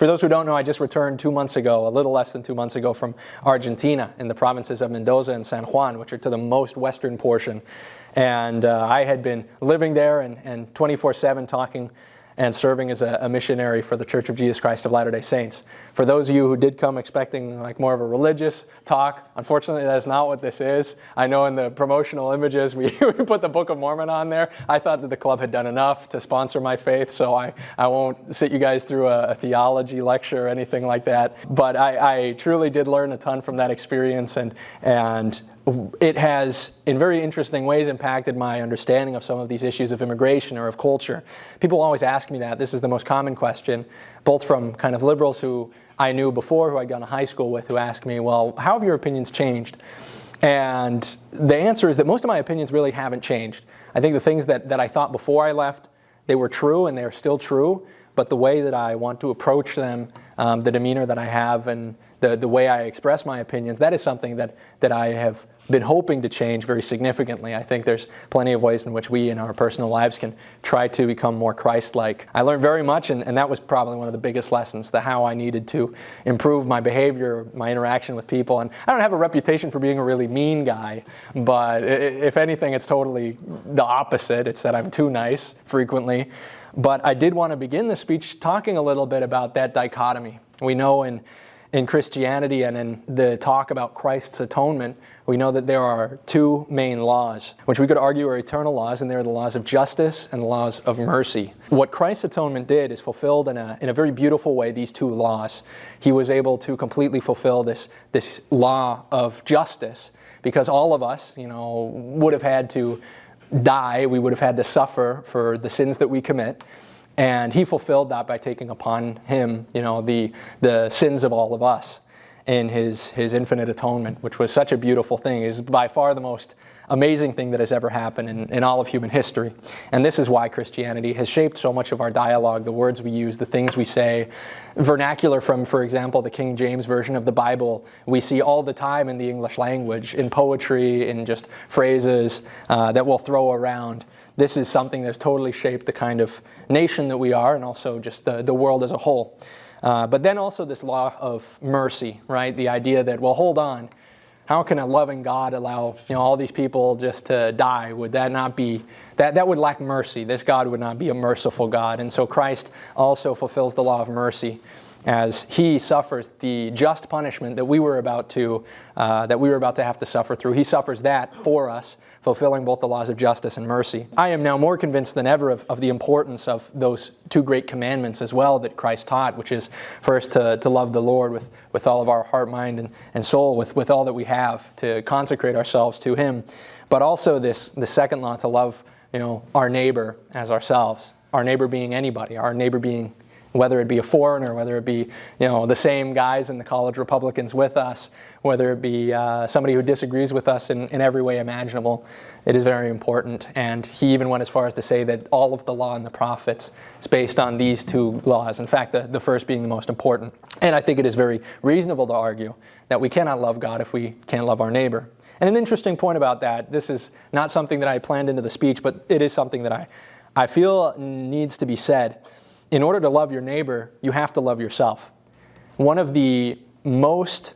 For those who don't know, I just returned 2 months ago, a little less than 2 months ago, from Argentina in the provinces of Mendoza and San Juan, which are to the most western portion. And I had been living there and 24/7 talking and serving as a missionary for the Church of Jesus Christ of Latter-day Saints. For those of you who did come expecting like more of a religious talk, unfortunately that is not what this is. I know in the promotional images we put the Book of Mormon on there. I thought that the club had done enough to sponsor my faith, so I won't sit you guys through a theology lecture or anything like that. But I truly did learn a ton from that experience, and it has, in very interesting ways, impacted my understanding of some of these issues of immigration or of culture. People always ask me that. This is the most common question, both from kind of liberals who I knew before, who I'd gone to high school with, who ask me, well, how have your opinions changed? And the answer is that most of my opinions really haven't changed. I think the things that I thought before I left, they were true and they're still true, but the way that I want to approach them, the demeanor that I have, and the way I express my opinions, that is something that I have been hoping to change very significantly. I think there's plenty of ways in which we in our personal lives can try to become more Christ-like. I learned very much, and that was probably one of the biggest lessons, how I needed to improve my behavior, my interaction with people. And I don't have a reputation for being a really mean guy, but if anything, it's totally the opposite. It's that I'm too nice frequently. But I did want to begin the speech talking a little bit about that dichotomy. We know in Christianity and in the talk about Christ's atonement, we know that there are two main laws, which we could argue are eternal laws, and they're the laws of justice and the laws of mercy. What Christ's atonement did is fulfilled in a very beautiful way these two laws. He was able to completely fulfill this law of justice, because all of us, would have had to die. We would have had to suffer for the sins that we commit. And he fulfilled that by taking upon him, the sins of all of us in his infinite atonement, which was such a beautiful thing. It is by far the most amazing thing that has ever happened in all of human history. And this is why Christianity has shaped so much of our dialogue, the words we use, the things we say. Vernacular from, for example, the King James Version of the Bible, we see all the time in the English language, in poetry, in just phrases that we'll throw around. This is something that's totally shaped the kind of nation that we are, and also just the world as a whole. But then also this law of mercy, right? The idea that, well, hold on, how can a loving God allow all these people just to die? Would that not be, that would lack mercy. This God would not be a merciful God. And so Christ also fulfills the law of mercy as he suffers the just punishment that we were about to have to suffer through. He suffers that for us, fulfilling both the laws of justice and mercy. I am now more convinced than ever of the importance of those two great commandments as well that Christ taught, which is first to love the Lord with all of our heart, mind, and soul, with all that we have, to consecrate ourselves to him. But also the second law, to love our neighbor as ourselves. Our neighbor being anybody, our neighbor being whether it be a foreigner, whether it be the same guys in the college Republicans with us, whether it be somebody who disagrees with us in every way imaginable. It is very important. And he even went as far as to say that all of the law and the prophets is based on these two laws. In fact, the first being the most important. And I think it is very reasonable to argue that we cannot love God if we can't love our neighbor. And an interesting point about that, this is not something that I planned into the speech, but it is something that I feel needs to be said. In order to love your neighbor, you have to love yourself. One of the most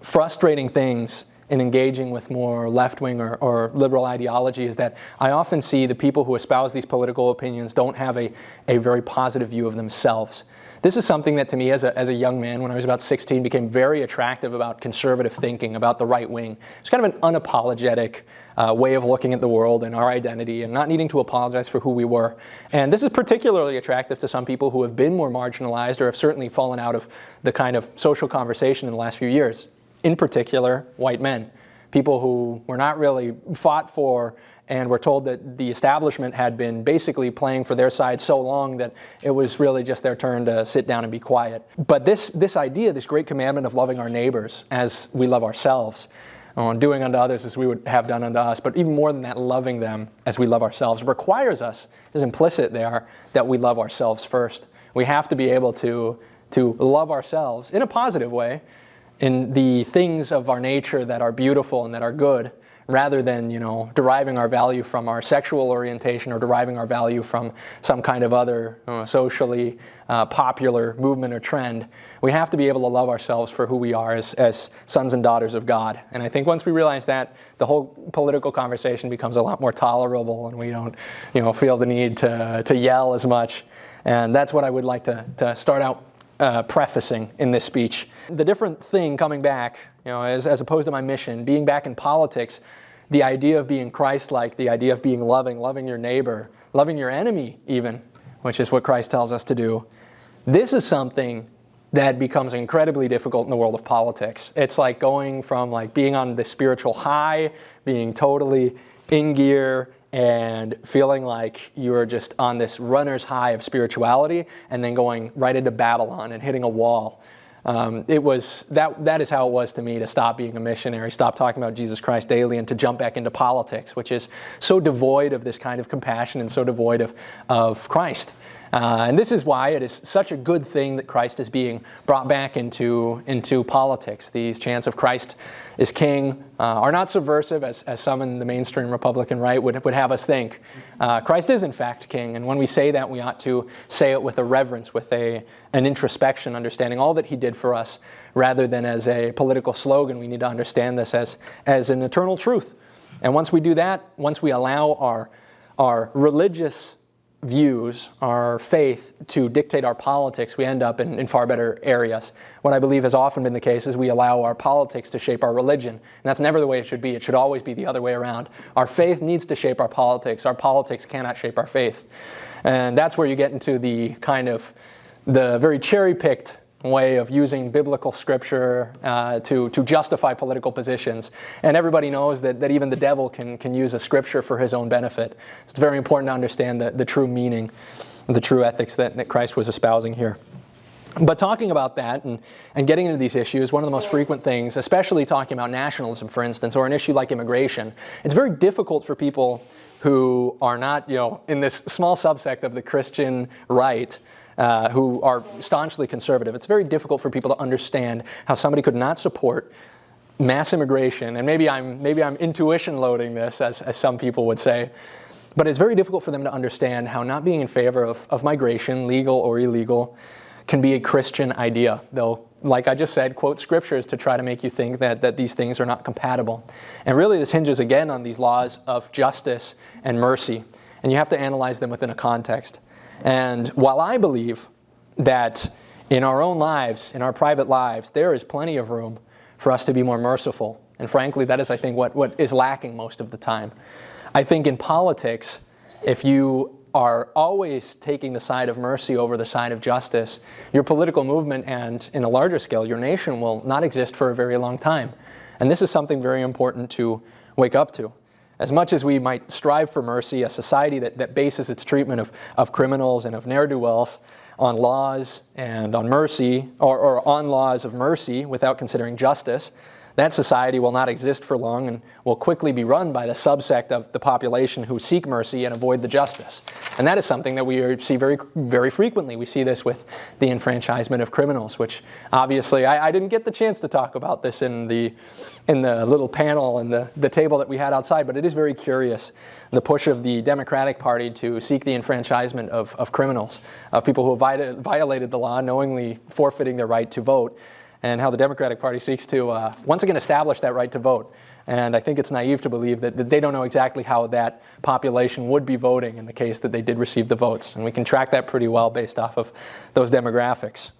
frustrating things in engaging with more left-wing or liberal ideology is that I often see the people who espouse these political opinions don't have a very positive view of themselves. This is something that to me as a young man, when I was about 16, became very attractive about conservative thinking, about the right wing. It's kind of an unapologetic way of looking at the world and our identity and not needing to apologize for who we were. And this is particularly attractive to some people who have been more marginalized or have certainly fallen out of the kind of social conversation in the last few years. In particular, white men. People who were not really fought for and were told that the establishment had been basically playing for their side so long that it was really just their turn to sit down and be quiet. But this idea, this great commandment of loving our neighbors as we love ourselves, doing unto others as we would have done unto us, but even more than that, loving them as we love ourselves, requires us, is implicit there, that we love ourselves first. We have to be able to love ourselves in a positive way, in the things of our nature that are beautiful and that are good, rather than, deriving our value from our sexual orientation or deriving our value from some kind of other socially popular movement or trend. We have to be able to love ourselves for who we are as sons and daughters of God. And I think once we realize that, the whole political conversation becomes a lot more tolerable, and we don't, feel the need to yell as much. And that's what I would like to start out prefacing in this speech. The different thing coming back, as opposed to my mission, being back in politics, the idea of being Christ-like, the idea of being loving your neighbor, loving your enemy even, which is what Christ tells us to do. This is something that becomes incredibly difficult in the world of politics. It's like going from being on the spiritual high, being totally in gear, and feeling like you're just on this runner's high of spirituality, and then going right into Babylon and hitting a wall. That is how it was to me to stop being a missionary, stop talking about Jesus Christ daily, and to jump back into politics, which is so devoid of this kind of compassion and so devoid of Christ. And this is why it is such a good thing that Christ is being brought back into politics. These chants of Christ is King are not subversive, as some in the mainstream Republican right would have us think. Christ is in fact King, and when we say that, we ought to say it with a reverence, with an introspection, understanding all that He did for us, rather than as a political slogan. We need to understand this as an eternal truth. And once we do that, once we allow our religious views, our faith to dictate our politics, we end up in far better areas. What I believe has often been the case is we allow our politics to shape our religion. And that's never the way it should be. It should always be the other way around. Our faith needs to shape our politics. Our politics cannot shape our faith. And that's where you get into the very cherry-picked way of using biblical scripture to justify political positions. And everybody knows that even the devil can use a scripture for his own benefit. It's very important to understand the true meaning, the true ethics that Christ was espousing here. But talking about that and getting into these issues, one of the most frequent things, especially talking about nationalism, for instance, or an issue like immigration, it's very difficult for people who are not, in this small subsect of the Christian right, who are staunchly conservative. It's very difficult for people to understand how somebody could not support mass immigration, and maybe I'm intuition loading this, as some people would say, but it's very difficult for them to understand how not being in favor of migration, legal or illegal, can be a Christian idea. They'll, like I just said, quote scriptures to try to make you think that these things are not compatible. And really this hinges again on these laws of justice and mercy, and you have to analyze them within a context. And while I believe that in our own lives, in our private lives, there is plenty of room for us to be more merciful, and frankly, that is, I think, what is lacking most of the time. I think in politics, if you are always taking the side of mercy over the side of justice, your political movement and, in a larger scale, your nation will not exist for a very long time. And this is something very important to wake up to. As much as we might strive for mercy, a society that bases its treatment of criminals and of ne'er-do-wells on laws and on mercy, or on laws of mercy without considering justice, that society will not exist for long and will quickly be run by the subsect of the population who seek mercy and avoid the justice. And that is something that we see very, very frequently. We see this with the enfranchisement of criminals, which obviously I didn't get the chance to talk about this in the little panel and the table that we had outside, but it is very curious, the push of the Democratic Party to seek the enfranchisement of criminals, of people who have violated the law, knowingly forfeiting their right to vote, and how the Democratic Party seeks to once again establish that right to vote. And I think it's naive to believe that they don't know exactly how that population would be voting in the case that they did receive the votes. And we can track that pretty well based off of those demographics.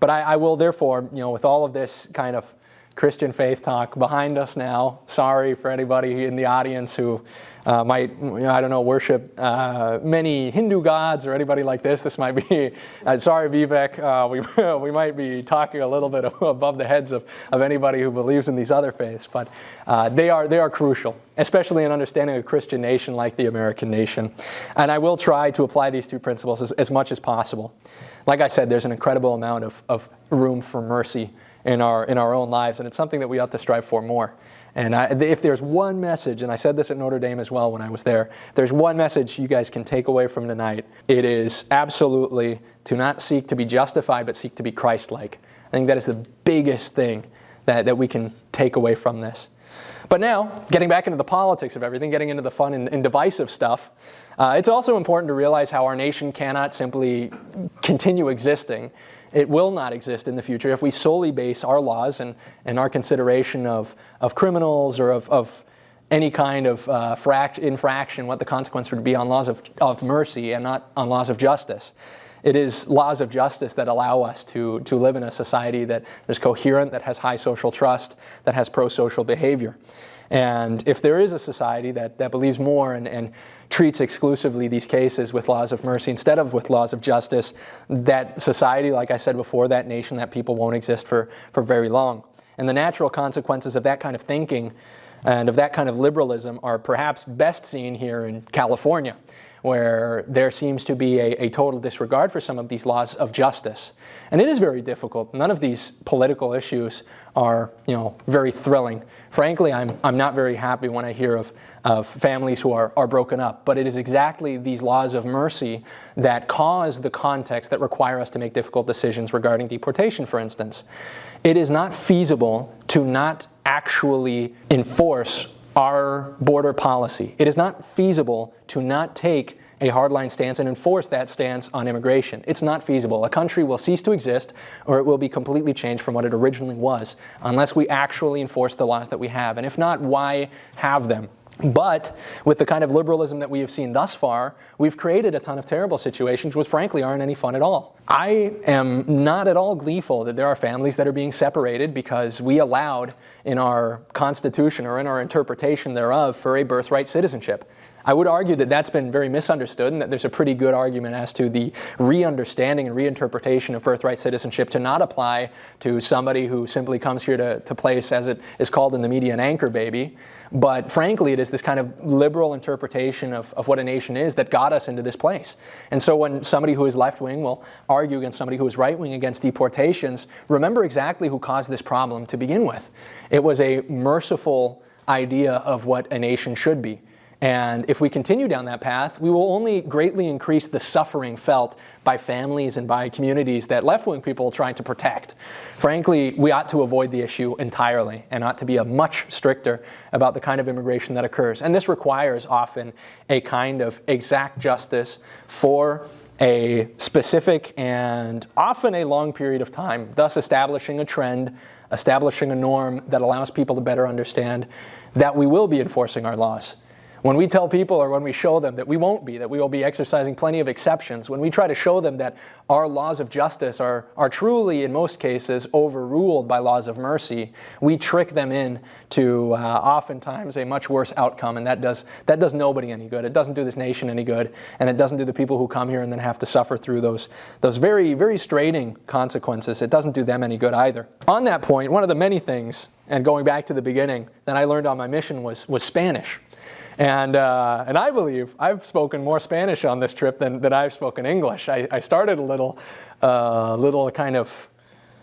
But I will therefore, with all of this kind of Christian faith talk behind us now, sorry for anybody in the audience who might, worship many Hindu gods or anybody like this. This might be, sorry Vivek, we might be talking a little bit above the heads of anybody who believes in these other faiths, but they are crucial, especially in understanding a Christian nation like the American nation. And I will try to apply these two principles as much as possible. Like I said, there's an incredible amount of room for mercy in our own lives, and it's something that we ought to strive for more. And if there's one message, and I said this at Notre Dame as well when I was there, if there's one message you guys can take away from tonight, it is absolutely to not seek to be justified, but seek to be Christ-like. I think that is the biggest thing that we can take away from this. But now, getting back into the politics of everything, getting into the fun and divisive stuff, it's also important to realize how our nation cannot simply continue existing. It will not exist in the future if we solely base our laws and our consideration of criminals or of any kind of infraction, what the consequence would be, on laws of mercy and not on laws of justice. It is laws of justice that allow us to live in a society that is coherent, that has high social trust, that has pro-social behavior. And if there is a society that believes more and treats exclusively these cases with laws of mercy instead of with laws of justice, that society, like I said before, that nation, that people won't exist for very long. And the natural consequences of that kind of thinking and of that kind of liberalism are perhaps best seen here in California, where there seems to be a total disregard for some of these laws of justice. And it is very difficult. None of these political issues are, very thrilling. Frankly, I'm not very happy when I hear of families who are broken up. But it is exactly these laws of mercy that cause the context that require us to make difficult decisions regarding deportation, for instance. It is not feasible to not actually enforce our border policy. It is not feasible to not take a hardline stance and enforce that stance on immigration. It's not feasible. A country will cease to exist, or it will be completely changed from what it originally was, unless we actually enforce the laws that we have. And if not, why have them? But with the kind of liberalism that we have seen thus far, we've created a ton of terrible situations which frankly aren't any fun at all. I am not at all gleeful that there are families that are being separated because we allowed in our Constitution or in our interpretation thereof for a birthright citizenship. I would argue that that's been very misunderstood and that there's a pretty good argument as to the re-understanding and reinterpretation of birthright citizenship to not apply to somebody who simply comes here to place, as it is called in the media, an anchor baby. But frankly, it is this kind of liberal interpretation of what a nation is that got us into this place. And so when somebody who is left-wing will argue against somebody who is right-wing against deportations, remember exactly who caused this problem to begin with. It was a merciful idea of what a nation should be. And if we continue down that path, we will only greatly increase the suffering felt by families and by communities that left-wing people are trying to protect. Frankly, we ought to avoid the issue entirely and ought to be much stricter about the kind of immigration that occurs. And this requires often a kind of exact justice for a specific and often a long period of time, thus establishing a trend, establishing a norm that allows people to better understand that we will be enforcing our laws. When we tell people, or when we show them that we won't be, that we will be exercising plenty of exceptions, when we try to show them that our laws of justice are truly, in most cases, overruled by laws of mercy, we trick them in to oftentimes a much worse outcome, and that does nobody any good. It doesn't do this nation any good, and it doesn't do the people who come here and then have to suffer through those very, very straining consequences. It doesn't do them any good either. On that point, one of the many things, and going back to the beginning, that I learned on my mission was Spanish. And I believe I've spoken more Spanish on this trip than I've spoken English. I started a little kind of,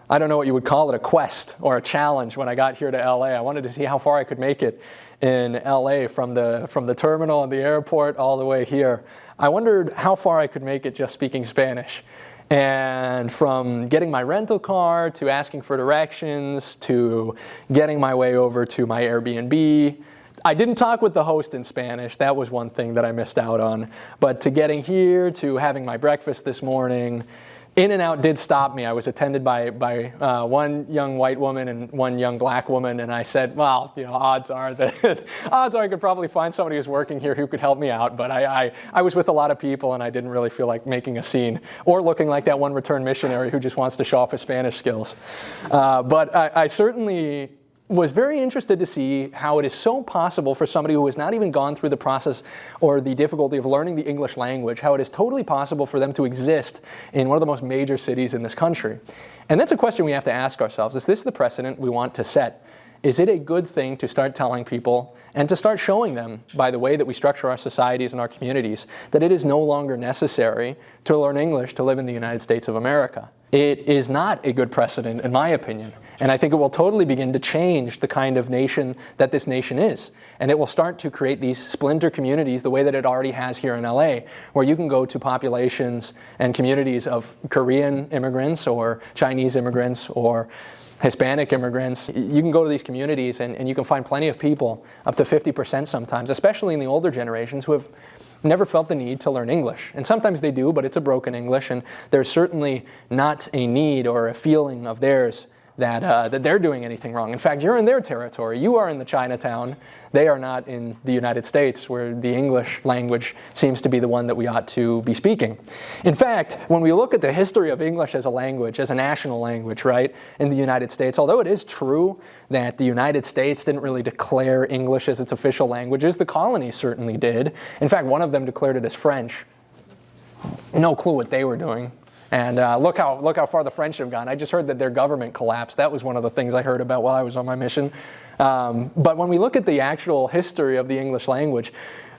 I don't know what you would call it, a quest or a challenge when I got here to LA. I wanted to see how far I could make it in LA from the terminal and the airport all the way here. I wondered how far I could make it just speaking Spanish. And from getting my rental car to asking for directions to getting my way over to my Airbnb, I didn't talk with the host in Spanish. That was one thing that I missed out on. But to getting here, to having my breakfast this morning, In-N-Out did stop me. I was attended by one young white woman and one young black woman, and I said, well, odds are I could probably find somebody who's working here who could help me out. But I was with a lot of people, and I didn't really feel like making a scene or looking like that one return missionary who just wants to show off his Spanish skills. But I certainly was very interested to see how it is so possible for somebody who has not even gone through the process or the difficulty of learning the English language, how it is totally possible for them to exist in one of the most major cities in this country. And that's a question we have to ask ourselves. Is this the precedent we want to set? Is it a good thing to start telling people and to start showing them, by the way that we structure our societies and our communities, that it is no longer necessary to learn English to live in the United States of America? it is not a good precedent, in my opinion. And I think it will totally begin to change the kind of nation that this nation is. And it will start to create these splinter communities the way that it already has here in LA, where you can go to populations and communities of Korean immigrants or Chinese immigrants or Hispanic immigrants. You can go to these communities and you can find plenty of people, up to 50% sometimes, especially in the older generations, who have never felt the need to learn English. And sometimes they do, but it's a broken English, and there's certainly not a need or a feeling of theirs that they're doing anything wrong. In fact, you're in their territory. You are in the Chinatown. They are not in the United States, where the English language seems to be the one that we ought to be speaking. In fact, when we look at the history of English as a language, as a national language, right, in the United States, although it is true that the United States didn't really declare English as its official languages, the colonies certainly did. In fact, one of them declared it as French. No clue what they were doing. And look how far the French have gone. I just heard that their government collapsed. That was one of the things I heard about while I was on my mission. But when we look at the actual history of the English language,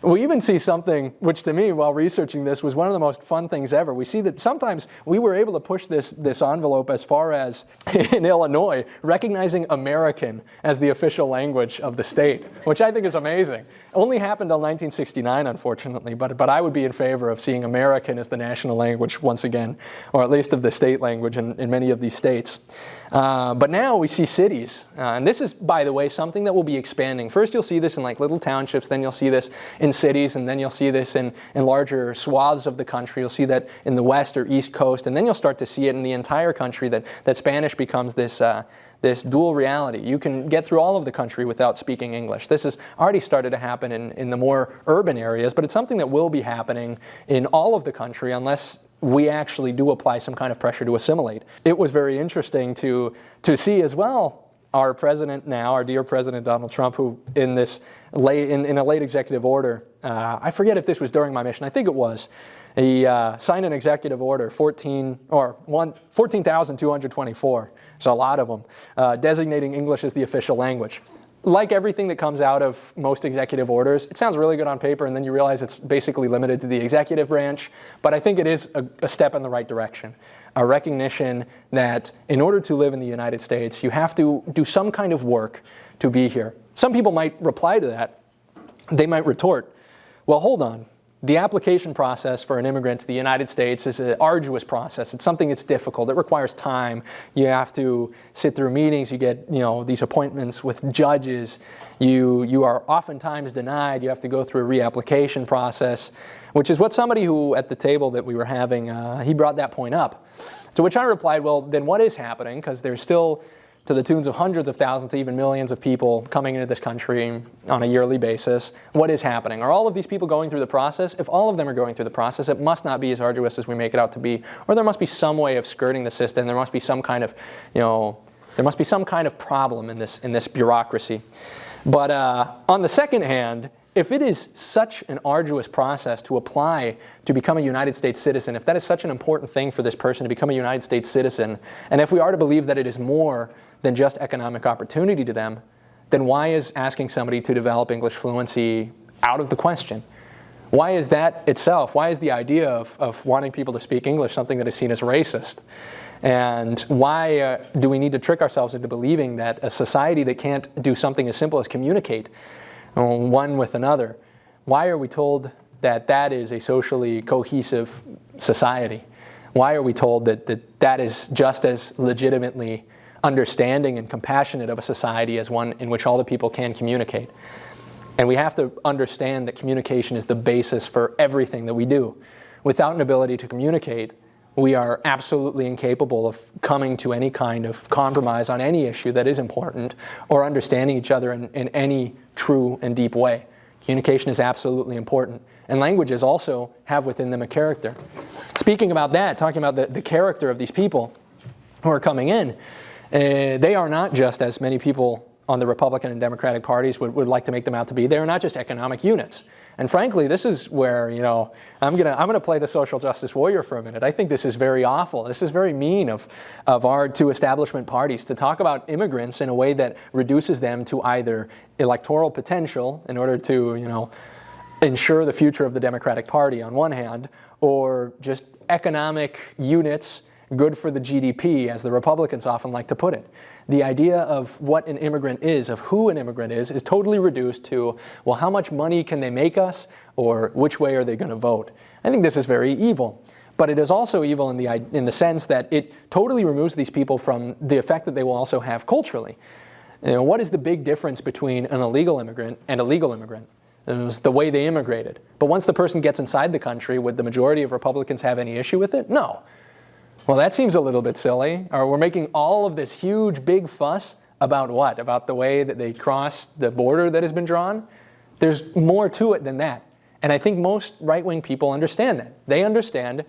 we even see something which, to me, while researching this, was one of the most fun things ever. We see that sometimes we were able to push this envelope as far as, in Illinois, recognizing American as the official language of the state, which I think is amazing. Only happened until 1969, unfortunately, but I would be in favor of seeing American as the national language once again, or at least of the state language in many of these states. But now we see cities, and this is, by the way, something that will be expanding. First you'll see this in like little townships, then you'll see this in cities, and then you'll see this in larger swaths of the country. You'll see that in the west or east coast, and then you'll start to see it in the entire country, that Spanish becomes this dual reality. You can get through all of the country without speaking English. This has already started to happen in the more urban areas, but it's something that will be happening in all of the country unless we actually do apply some kind of pressure to assimilate. It was very interesting to see as well our president now, our dear President Donald Trump, who in a late executive order, I forget if this was during my mission, I think it was, he signed an executive order, 14,224, so a lot of them, designating English as the official language. Like everything that comes out of most executive orders, it sounds really good on paper, and then you realize it's basically limited to the executive branch, but I think it is a step in the right direction. A recognition that in order to live in the United States, you have to do some kind of work to be here. Some people might reply to that. They might retort, well, hold on. The application process for an immigrant to the United States is an arduous process. It's something that's difficult. It requires time. You have to sit through meetings. You get, these appointments with judges. You are oftentimes denied. You have to go through a reapplication process, which is what somebody who, at the table that we were having, he brought that point up. To which I replied, well, then what is happening? Because there's still, to the tunes of hundreds of thousands, even millions of people coming into this country on a yearly basis. What is happening? Are all of these people going through the process? If all of them are going through the process, it must not be as arduous as we make it out to be, or there must be some way of skirting the system. There must be some kind of, there must be some kind of problem in this bureaucracy. But on the second hand, if it is such an arduous process to apply to become a United States citizen, if that is such an important thing for this person to become a United States citizen, and if we are to believe that it is more than just economic opportunity to them, then why is asking somebody to develop English fluency out of the question? Why is that itself, why is the idea of wanting people to speak English something that is seen as racist? And why do we need to trick ourselves into believing that a society that can't do something as simple as communicate one with another, why are we told that that is a socially cohesive society? Why are we told that is just as legitimately understanding and compassionate of a society as one in which all the people can communicate? And we have to understand that communication is the basis for everything that we do. Without an ability to communicate, we are absolutely incapable of coming to any kind of compromise on any issue that is important, or understanding each other in any true and deep way. Communication is absolutely important. And languages also have within them a character. Speaking about that, talking about the character of these people who are coming in, they are not just, as many people on the Republican and Democratic parties would like to make them out to be, they are not just economic units. And frankly, this is where, I'm gonna play the social justice warrior for a minute. I think this is very awful. This is very mean of our two establishment parties to talk about immigrants in a way that reduces them to either electoral potential in order to, ensure the future of the Democratic Party on one hand, or just economic units good for the GDP, as the Republicans often like to put it. The idea of what an immigrant is, of who an immigrant is totally reduced to, well, how much money can they make us, or which way are they going to vote? I think this is very evil. But it is also evil in the sense that it totally removes these people from the effect that they will also have culturally. What is the big difference between an illegal immigrant and a legal immigrant? It was the way they immigrated. But once the person gets inside the country, would the majority of Republicans have any issue with it? No. Well, that seems a little bit silly. Or we're making all of this huge, big fuss about what? About the way that they crossed the border that has been drawn? There's more to it than that. And I think most right-wing people understand that. They understand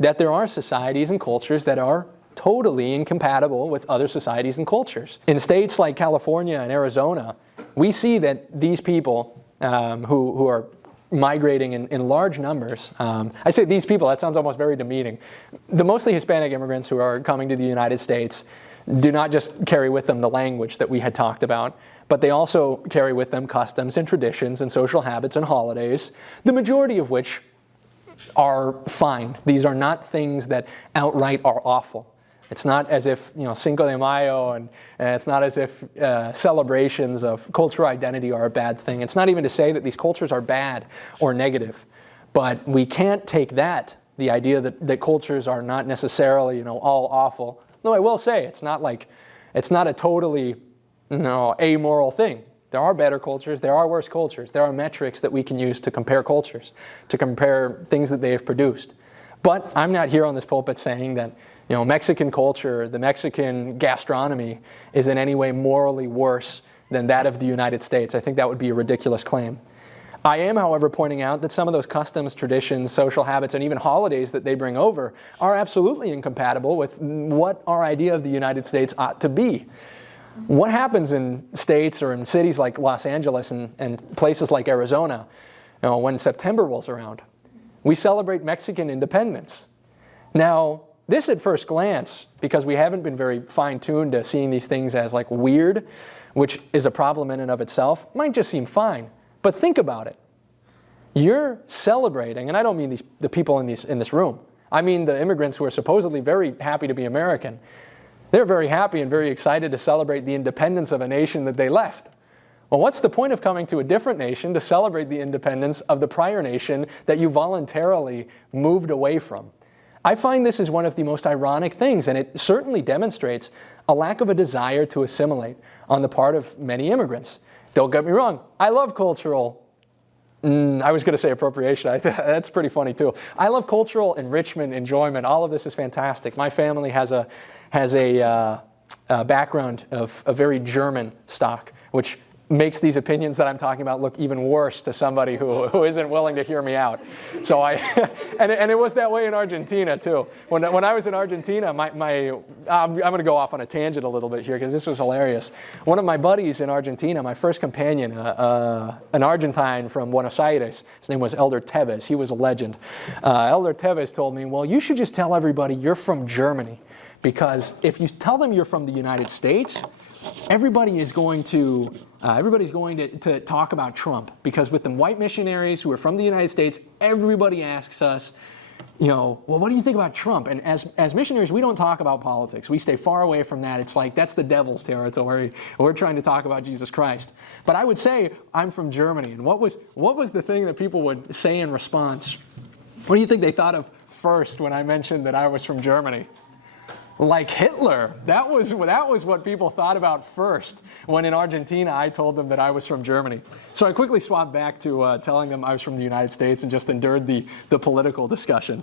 that there are societies and cultures that are totally incompatible with other societies and cultures. In states like California and Arizona, we see that these people who are migrating in large numbers. I say these people, that sounds almost very demeaning. The mostly Hispanic immigrants who are coming to the United States do not just carry with them the language that we had talked about, but they also carry with them customs and traditions and social habits and holidays, the majority of which are fine. These are not things that outright are awful. It's not as if, Cinco de Mayo and it's not as if celebrations of cultural identity are a bad thing. It's not even to say that these cultures are bad or negative. But we can't take that, the idea that cultures are not necessarily, all awful. Though I will say, it's not a totally, amoral thing. There are better cultures, there are worse cultures. There are metrics that we can use to compare cultures, to compare things that they have produced. But I'm not here on this pulpit saying that Mexican culture, the Mexican gastronomy is in any way morally worse than that of the United States. I think that would be a ridiculous claim. I am, however, pointing out that some of those customs, traditions, social habits, and even holidays that they bring over are absolutely incompatible with what our idea of the United States ought to be. What happens in states or in cities like Los Angeles and places like Arizona, when September rolls around? We celebrate Mexican independence. Now, this at first glance, because we haven't been very fine-tuned to seeing these things as like weird, which is a problem in and of itself, might just seem fine. But think about it. You're celebrating, and I don't mean the people in this room. I mean the immigrants who are supposedly very happy to be American. They're very happy and very excited to celebrate the independence of a nation that they left. Well, what's the point of coming to a different nation to celebrate the independence of the prior nation that you voluntarily moved away from? I find this is one of the most ironic things, and it certainly demonstrates a lack of a desire to assimilate on the part of many immigrants. Don't get me wrong, I love cultural, I was going to say appropriation, that's pretty funny too. I love cultural enrichment, enjoyment, all of this is fantastic. My family has a background of a very German stock, which makes these opinions that I'm talking about look even worse to somebody who isn't willing to hear me out. So and it was that way in Argentina too. When I was in Argentina, I'm going to go off on a tangent a little bit here because this was hilarious. One of my buddies in Argentina, my first companion, an Argentine from Buenos Aires, his name was Elder Tevez. He was a legend. Elder Tevez told me, well, you should just tell everybody you're from Germany, because if you tell them you're from the United States, everybody's going to talk about Trump, because with the white missionaries who are from the United States, everybody asks us, well, what do you think about Trump? And as missionaries, we don't talk about politics. We stay far away from that. It's like, that's the devil's territory. We're trying to talk about Jesus Christ. But I would say, I'm from Germany. And what was the thing that people would say in response? What do you think they thought of first when I mentioned that I was from Germany? Like Hitler. That was what people thought about first when in Argentina I told them that I was from Germany. So I quickly swapped back to telling them I was from the United States and just endured the political discussion.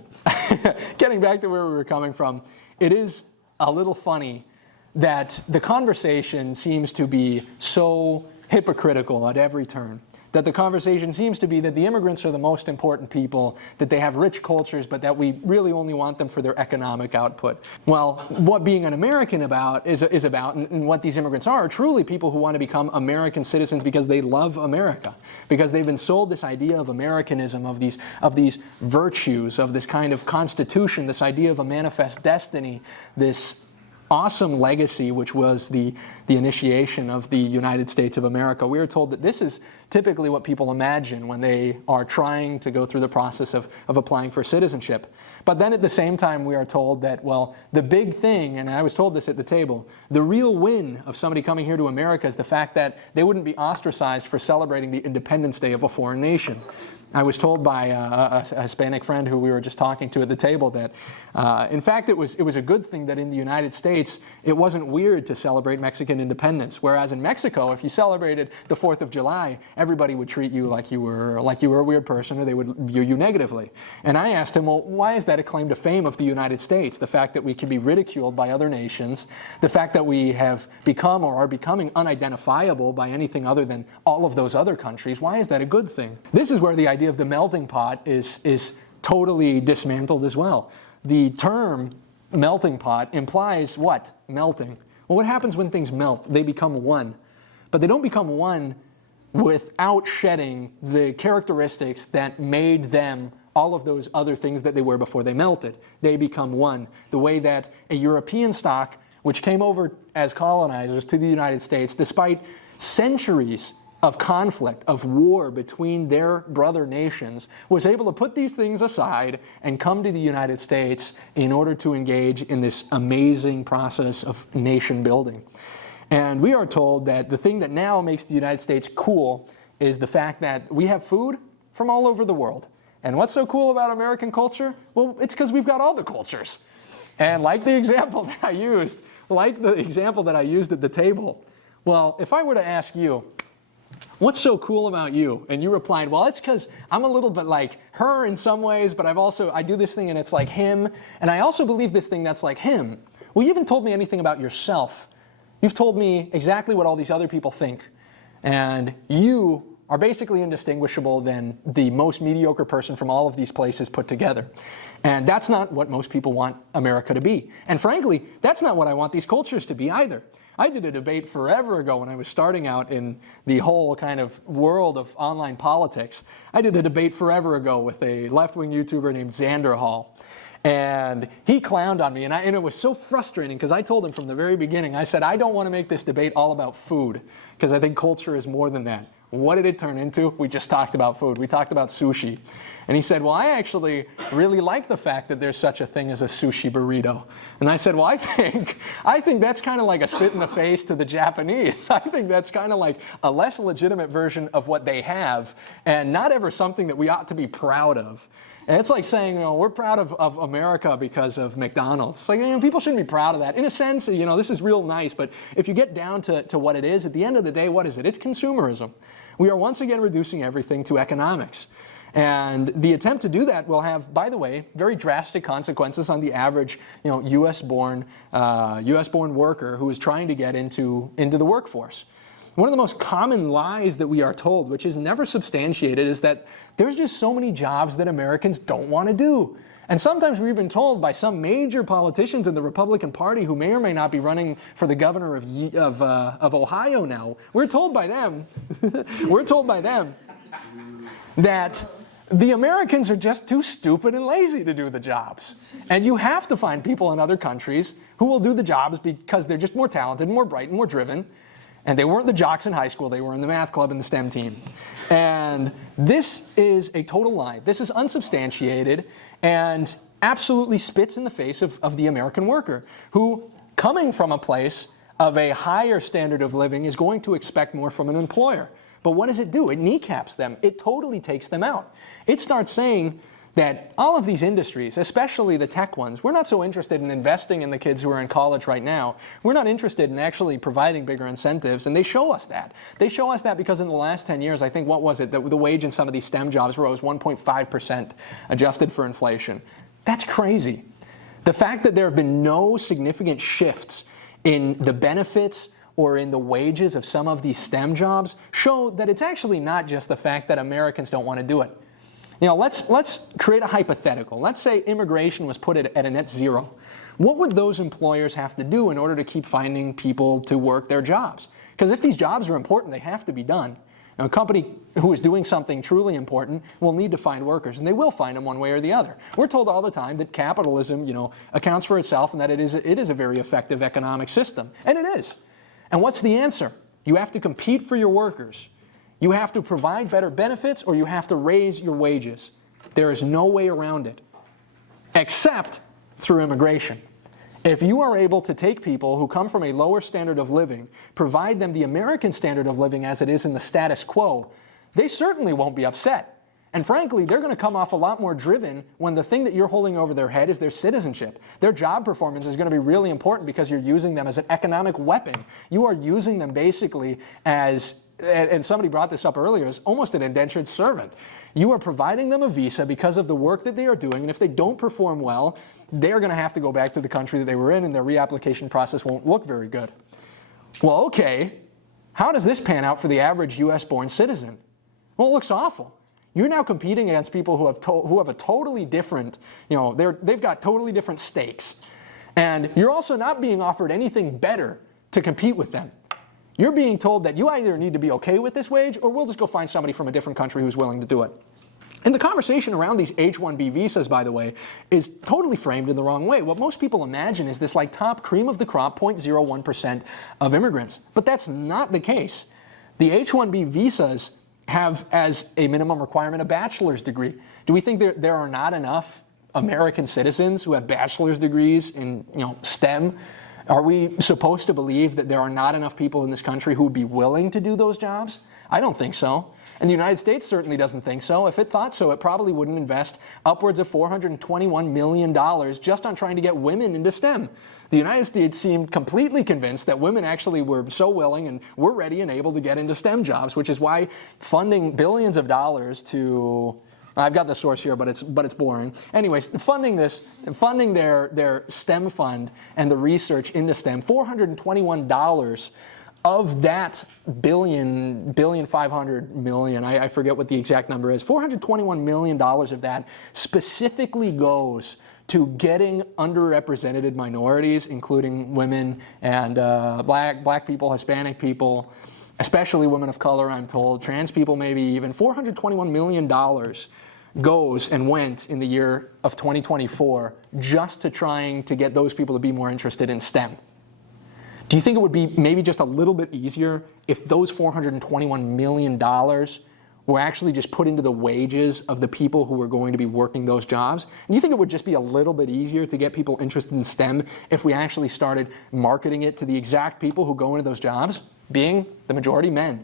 Getting back to where we were coming from, it is a little funny that the conversation seems to be so hypocritical at every turn. That the conversation seems to be that the immigrants are the most important people, that they have rich cultures, but that we really only want them for their economic output. Well, what being an American is about, and what these immigrants are truly people who want to become American citizens because they love America, because they've been sold this idea of Americanism, of these virtues, of this kind of constitution, this idea of a manifest destiny, this awesome legacy, which was the initiation of the United States of America. We are told that this is typically what people imagine when they are trying to go through the process of applying for citizenship. But then at the same time, we are told that, well, the big thing, and I was told this at the table, the real win of somebody coming here to America is the fact that they wouldn't be ostracized for celebrating the Independence Day of a foreign nation. I was told by a Hispanic friend who we were just talking to at the table that, in fact, it was a good thing that in the United States, it wasn't weird to celebrate Mexican independence. Whereas in Mexico, if you celebrated the 4th of July, everybody would treat you like you were a weird person, or they would view you negatively. And I asked him, well, why is that a claim to fame of the United States? The fact that we can be ridiculed by other nations, the fact that we have become or are becoming unidentifiable by anything other than all of those other countries, why is that a good thing? This is where the idea of the melting pot is totally dismantled as well. The term melting pot implies what? Melting. Well, what happens when things melt? They become one. But they don't become one without shedding the characteristics that made them all of those other things that they were before they melted. They become one. The way that a European stock, which came over as colonizers to the United States, despite centuries of conflict, of war between their brother nations, was able to put these things aside and come to the United States in order to engage in this amazing process of nation building. And we are told that the thing that now makes the United States cool is the fact that we have food from all over the world. And what's so cool about American culture? Well, it's because we've got all the cultures. And like the example that I used, at the table, well, if I were to ask you, what's so cool about you? And you replied, well, it's because I'm a little bit like her in some ways, but I do this thing and it's like him, and I also believe this thing that's like him. Well, you haven't told me anything about yourself. You've told me exactly what all these other people think, and you are basically indistinguishable than the most mediocre person from all of these places put together. And that's not what most people want America to be. And frankly, that's not what I want these cultures to be either. I did a debate forever ago when I was starting out in the whole kind of world of online politics. I did a debate forever ago with a left-wing YouTuber named Xander Hall. And he clowned on me, and it was so frustrating because I told him from the very beginning, I said, I don't want to make this debate all about food because I think culture is more than that. What did it turn into? We just talked about food. We talked about sushi. And he said, well, I actually really like the fact that there's such a thing as a sushi burrito. And I said, well, I think that's kind of like a spit in the face to the Japanese. I think that's kind of like a less legitimate version of what they have, and not ever something that we ought to be proud of. And it's like saying, we're proud of America because of McDonald's. It's like, people shouldn't be proud of that. In a sense, this is real nice, but if you get down to what it is, at the end of the day, what is it? It's consumerism. We are once again reducing everything to economics. And the attempt to do that will have, by the way, very drastic consequences on the average, U.S.-born worker who is trying to get into the workforce. One of the most common lies that we are told, which is never substantiated, is that there's just so many jobs that Americans don't want to do. And sometimes we're even told by some major politicians in the Republican Party who may or may not be running for the governor of Ohio now, we're told by them that the Americans are just too stupid and lazy to do the jobs. And you have to find people in other countries who will do the jobs because they're just more talented, more bright, and more driven. And they weren't the jocks in high school, they were in the math club and the STEM team. And this is a total lie. This is unsubstantiated and absolutely spits in the face of the American worker, who, coming from a place of a higher standard of living, is going to expect more from an employer. But what does it do? It kneecaps them. It totally takes them out. It starts saying that all of these industries, especially the tech ones, we're not so interested in investing in the kids who are in college right now. We're not interested in actually providing bigger incentives, and they show us that. They show us that because in the last 10 years, I think, what was it, the wage in some of these STEM jobs rose 1.5% adjusted for inflation. That's crazy. The fact that there have been no significant shifts in the benefits or in the wages of some of these STEM jobs show that it's actually not just the fact that Americans don't want to do it. Let's create a hypothetical. Let's say immigration was put at a net zero. What would those employers have to do in order to keep finding people to work their jobs? Because if these jobs are important, they have to be done. Now, a company who is doing something truly important will need to find workers, and they will find them one way or the other. We're told all the time that capitalism, accounts for itself, and that it is a very effective economic system. And it is. And what's the answer? You have to compete for your workers. You have to provide better benefits or you have to raise your wages. There is no way around it, except through immigration. If you are able to take people who come from a lower standard of living, provide them the American standard of living as it is in the status quo, they certainly won't be upset. And frankly, they're going to come off a lot more driven when the thing that you're holding over their head is their citizenship. Their job performance is going to be really important because you're using them as an economic weapon. You are using them basically as, and somebody brought this up earlier, as almost an indentured servant. You are providing them a visa because of the work that they are doing, and if they don't perform well, they're going to have to go back to the country that they were in, and their reapplication process won't look very good. Well, okay, how does this pan out for the average US-born citizen? Well, it looks awful. You're now competing against people who have a totally different, they've got totally different stakes. And you're also not being offered anything better to compete with them. You're being told that you either need to be okay with this wage or we'll just go find somebody from a different country who's willing to do it. And the conversation around these H-1B visas, by the way, is totally framed in the wrong way. What most people imagine is this like top cream of the crop 0.01% of immigrants. But that's not the case. The H-1B visas have as a minimum requirement a bachelor's degree. Do we think there are not enough American citizens who have bachelor's degrees in STEM? Are we supposed to believe that there are not enough people in this country who would be willing to do those jobs? I don't think so. And the United States certainly doesn't think so. If it thought so, it probably wouldn't invest upwards of $421 million just on trying to get women into STEM. The United States seemed completely convinced that women actually were so willing and were ready and able to get into STEM jobs, which is why funding billions of dollars to, I've got the source here, but it's boring. Anyways, funding their STEM fund and the research into STEM, $421 of that $500 million, I forget what the exact number is, $421 million of that specifically goes to getting underrepresented minorities, including women and black people, Hispanic people, especially women of color, I'm told, trans people maybe even. $421 million goes and went in the year of 2024 just to trying to get those people to be more interested in STEM. Do you think it would be maybe just a little bit easier if those $421 million were actually just put into the wages of the people who were going to be working those jobs? Do you think it would just be a little bit easier to get people interested in STEM if we actually started marketing it to the exact people who go into those jobs, being the majority men?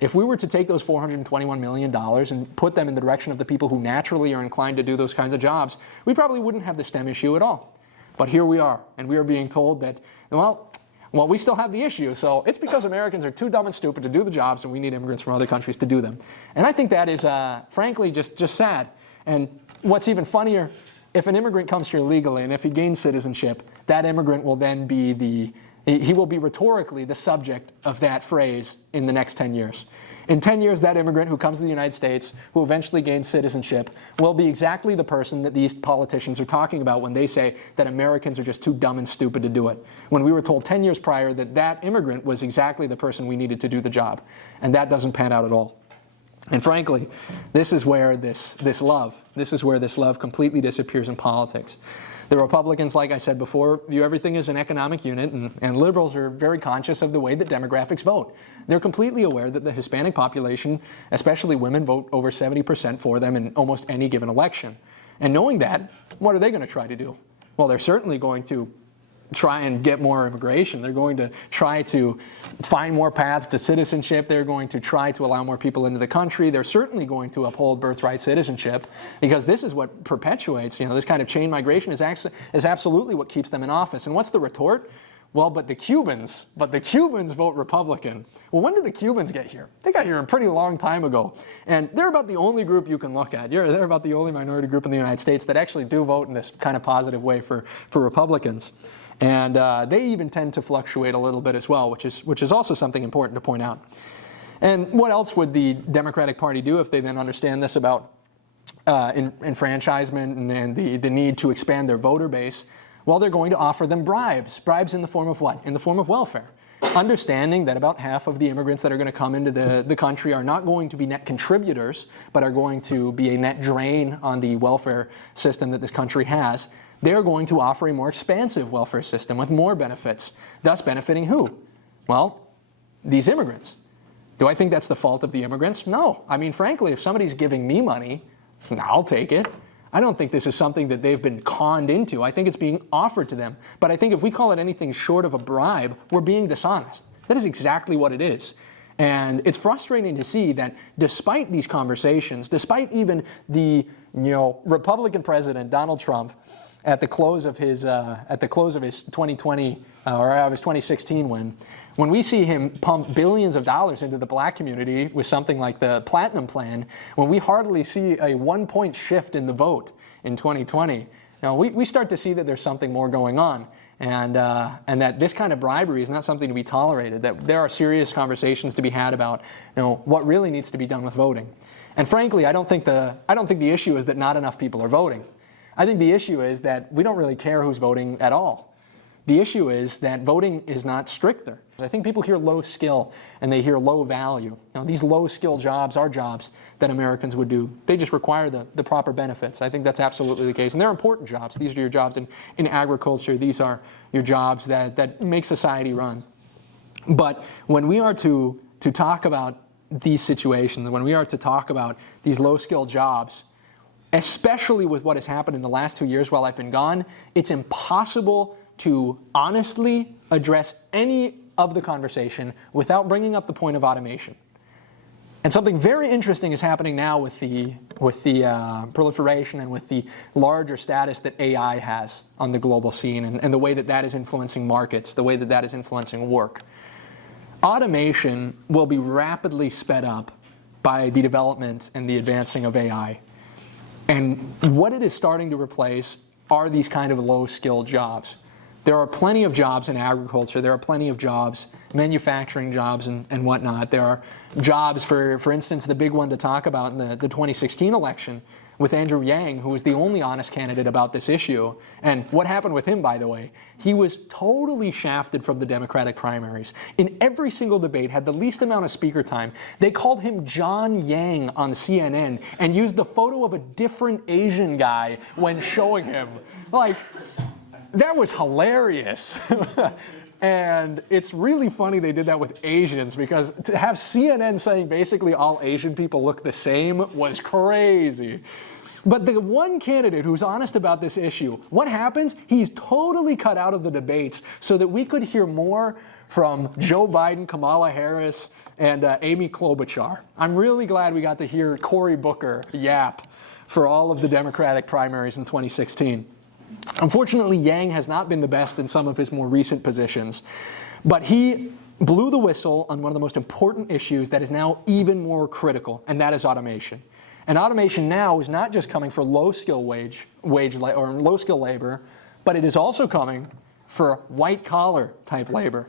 If we were to take those $421 million and put them in the direction of the people who naturally are inclined to do those kinds of jobs, we probably wouldn't have the STEM issue at all. But here we are, and we are being told that, well, we still have the issue, so it's because Americans are too dumb and stupid to do the jobs and we need immigrants from other countries to do them. And I think that is, frankly, just sad. And what's even funnier, if an immigrant comes here legally and if he gains citizenship, that immigrant will then be he will be rhetorically the subject of that phrase in the next 10 years. In 10 years, that immigrant who comes to the United States, who eventually gains citizenship, will be exactly the person that these politicians are talking about when they say that Americans are just too dumb and stupid to do it. When we were told 10 years prior that that immigrant was exactly the person we needed to do the job. And that doesn't pan out at all. And frankly, this is where this love completely disappears in politics. The Republicans, like I said before, view everything as an economic unit, and liberals are very conscious of the way that demographics vote. They're completely aware that the Hispanic population, especially women, vote over 70% for them in almost any given election. And knowing that, what are they going to try to do? Well, they're certainly going to try and get more immigration. They're going to try to find more paths to citizenship. They're going to try to allow more people into the country. They're certainly going to uphold birthright citizenship, because this is what perpetuates, this kind of chain migration is absolutely what keeps them in office. And what's the retort? Well, but the Cubans vote Republican. Well, when did the Cubans get here? They got here a pretty long time ago. And they're about the only group you can look at. They're about the only minority group in the United States that actually do vote in this kind of positive way for Republicans. And they even tend to fluctuate a little bit as well, which is also something important to point out. And what else would the Democratic Party do if they then understand this about enfranchisement and the need to expand their voter base? Well, they're going to offer them bribes. Bribes in the form of what? In the form of welfare. Understanding that about half of the immigrants that are going to come into the country are not going to be net contributors, but are going to be a net drain on the welfare system that this country has. They're going to offer a more expansive welfare system with more benefits, thus benefiting who? Well, these immigrants. Do I think that's the fault of the immigrants? No. I mean, frankly, if somebody's giving me money, I'll take it. I don't think this is something that they've been conned into. I think it's being offered to them. But I think if we call it anything short of a bribe, we're being dishonest. That is exactly what it is. And it's frustrating to see that despite these conversations, despite even the Republican president, Donald Trump, at the close of his 2020 or of his 2016 win, when we see him pump billions of dollars into the black community with something like the Platinum Plan, when we hardly see a 1-point shift in the vote in 2020, we start to see that there's something more going on, and that this kind of bribery is not something to be tolerated. That there are serious conversations to be had about what really needs to be done with voting. And frankly, I don't think the issue is that not enough people are voting. I think the issue is that we don't really care who's voting at all. The issue is that voting is not stricter. I think people hear low skill and they hear low value. These low skill jobs are jobs that Americans would do. They just require the proper benefits. I think that's absolutely the case. And they're important jobs. These are your jobs in agriculture. These are your jobs that make society run. But when we are to talk about these situations, when we are to talk about these low skill jobs, especially with what has happened in the last 2 years while I've been gone, it's impossible to honestly address any of the conversation without bringing up the point of automation. And something very interesting is happening now with the proliferation and with the larger status that AI has on the global scene, and the way that that is influencing markets, the way that that is influencing work. Automation will be rapidly sped up by the development and the advancing of AI. And what it is starting to replace are these kind of low-skilled jobs. There are plenty of jobs in agriculture. There are plenty of jobs, manufacturing jobs and whatnot. There are jobs, for instance, the big one to talk about in the 2016 election with Andrew Yang, who was the only honest candidate about this issue. And what happened with him, by the way, he was totally shafted from the Democratic primaries. In every single debate, had the least amount of speaker time. They called him John Yang on CNN and used the photo of a different Asian guy when showing him. Like, that was hilarious. And it's really funny they did that with Asians, because to have CNN saying basically all Asian people look the same was crazy. But the one candidate who's honest about this issue, what happens? He's totally cut out of the debates so that we could hear more from Joe Biden, Kamala Harris, and Amy Klobuchar. I'm really glad we got to hear Cory Booker yap for all of the Democratic primaries in 2016. Unfortunately, Yang has not been the best in some of his more recent positions, but he blew the whistle on one of the most important issues that is now even more critical, and that is automation. And automation now is not just coming for low-skill low-skill labor, but it is also coming for white-collar type labor.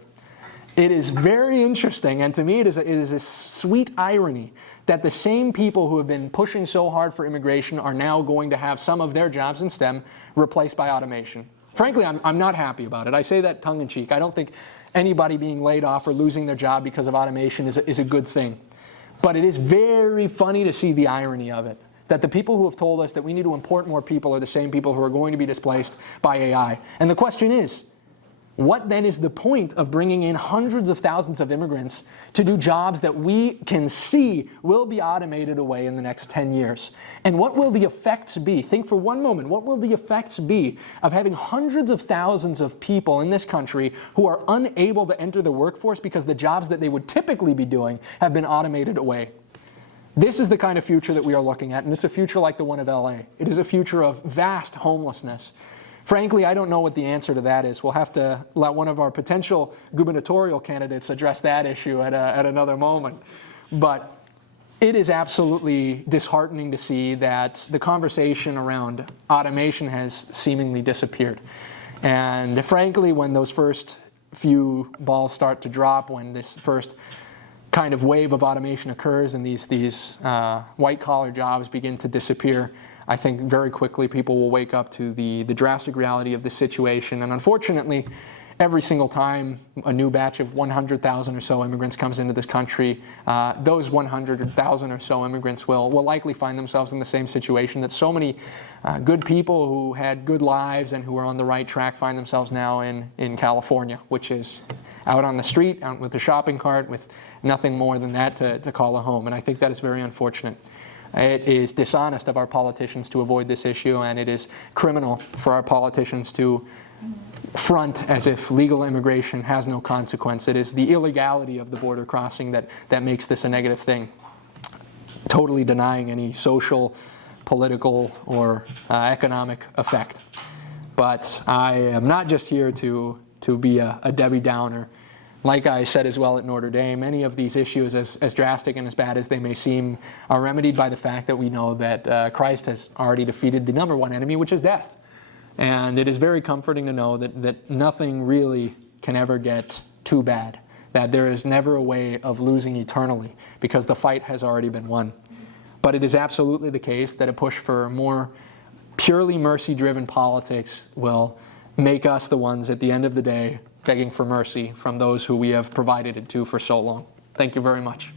It is very interesting, and to me it is a sweet irony that the same people who have been pushing so hard for immigration are now going to have some of their jobs in STEM replaced by automation. Frankly, I'm not happy about it. I say that tongue-in-cheek. I don't think anybody being laid off or losing their job because of automation is a good thing. But it is very funny to see the irony of it, that the people who have told us that we need to import more people are the same people who are going to be displaced by AI. And the question is, what then is the point of bringing in hundreds of thousands of immigrants to do jobs that we can see will be automated away in the next 10 years? And what will the effects be? Think for one moment, what will the effects be of having hundreds of thousands of people in this country who are unable to enter the workforce because the jobs that they would typically be doing have been automated away? This is the kind of future that we are looking at, and it's a future like the one of LA. It is a future of vast homelessness. Frankly, I don't know what the answer to that is. We'll have to let one of our potential gubernatorial candidates address that issue at another moment. But it is absolutely disheartening to see that the conversation around automation has seemingly disappeared. And frankly, when those first few balls start to drop, when this first kind of wave of automation occurs and these white-collar jobs begin to disappear, I think very quickly people will wake up to the drastic reality of the situation. And unfortunately, every single time a new batch of 100,000 or so immigrants comes into this country, those 100,000 or so immigrants will likely find themselves in the same situation that so many good people who had good lives and who are on the right track find themselves now in California, which is out on the street, out with a shopping cart, with nothing more than that to call a home. And I think that is very unfortunate. It is dishonest of our politicians to avoid this issue, and it is criminal for our politicians to front as if legal immigration has no consequence. It is the illegality of the border crossing that makes this a negative thing, totally denying any social, political, or economic effect. But I am not just here to be a Debbie Downer. Like I said as well at Notre Dame, many of these issues, as drastic and as bad as they may seem, are remedied by the fact that we know that Christ has already defeated the number one enemy, which is death. And it is very comforting to know that nothing really can ever get too bad, that there is never a way of losing eternally because the fight has already been won. But it is absolutely the case that a push for more purely mercy-driven politics will make us the ones at the end of the day begging for mercy from those who we have provided it to for so long. Thank you very much.